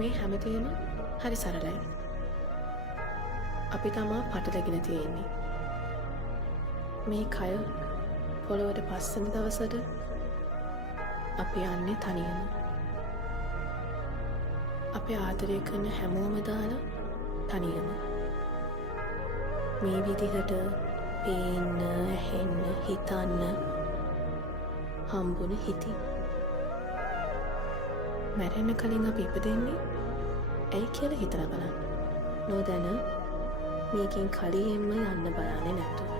මේ හැමතේම හරි සරලයි. අපි තමා පටලැගෙන තියෙන්නේ. මේ කය පොළොවට පස්සෙන දවසට අපි යන්නේ තනියම. අපි ආදරය කරන හැමෝම දාලා තනියම. මේ විදිහට පේන්න, ඇහෙන්න, හිතන්න හම්බුන හිතින්. මැරෙන්න කලින් අපි ඉපදෙන්නේ ඇයි කියලා හිතලා බලන්න. නොදැන මේකෙන් කලියෙන්ම යන්න බලන්නේ නැතු.